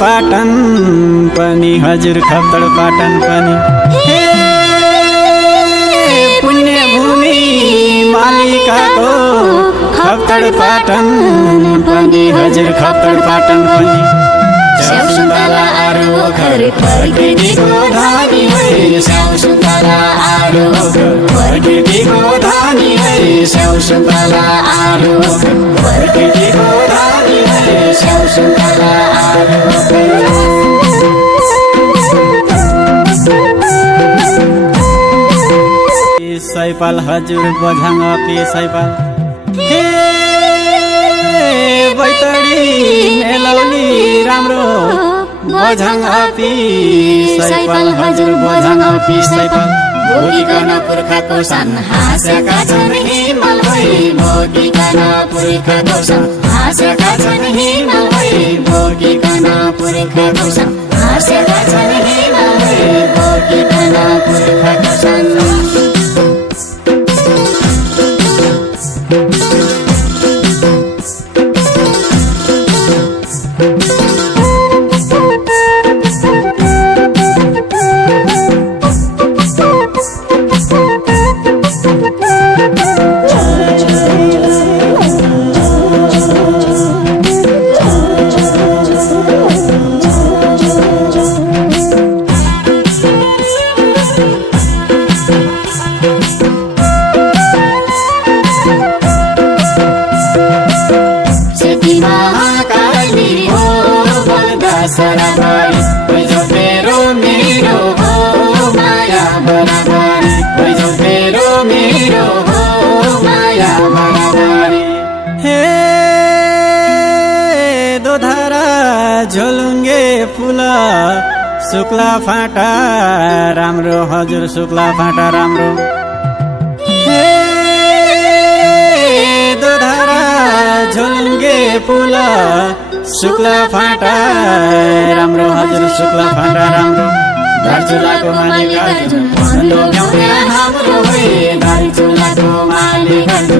पाटन पनि हजुर खप्तड पाटन पनि पुण्य भूमि मालिकाको खप्तड पाटन पनि हजुर खप्तड पाटन पनि स्याउसुन्तला आरो घर प्रकृतिको धानी है स्याउसुन्तला आरो प्रकृतिको धानी है स्याउसुन्तला आरो प्रकृतिको धानी है स्याउसुन्तला आरो सैपाल हजुर बझाङ पे सैपाल बैतडी मेलौली राम्रो बझाङ अपी सैपाल हजुर बझाङ अपी सैपाल भोगिकन पुर्खाको सान हाँसेका छन् हिमाल भई भोगिकन पुर्खाको सान हाँसेका छन् हिमाल भई भोगिकन पुर्खाको सान हाँसेका छन् हिमाल भई भोगिकन पुर्खाको सान झोलुङ्गे फुल शुक्ला फाटा राम्रो हजुर शुक्ला फाटा राम्रो दोधारा झोलुङ्गे फुल शुक्ला फाटा राम्रो हजुर शुक्ला फाटा राम्रो दार्चुलाको मालिक हाम्रो दार्चुलाको मालिक